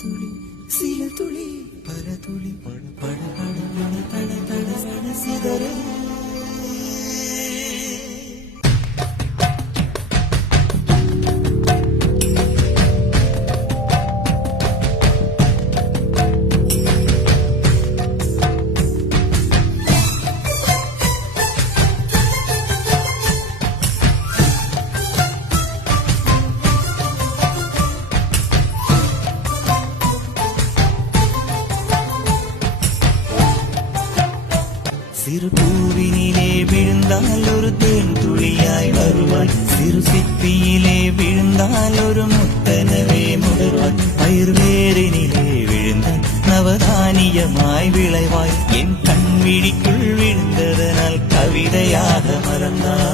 துளி சில துளி பல துளி பட பட பட தட தட தட சிதற சிறு பூவினிலே விழுந்தால் ஒரு தேன் துளியாய் வருவாய் சிறு சிப்பியிலே விழுந்தால் ஒரு முத்தனவே முடர்வாய் பயிர் வேரினிலே விழுந்தால் நவதானியமாய் விளைவாய் என் கண் விழிக்குள் விழுந்ததனால் கவிதையாக மறந்தாய்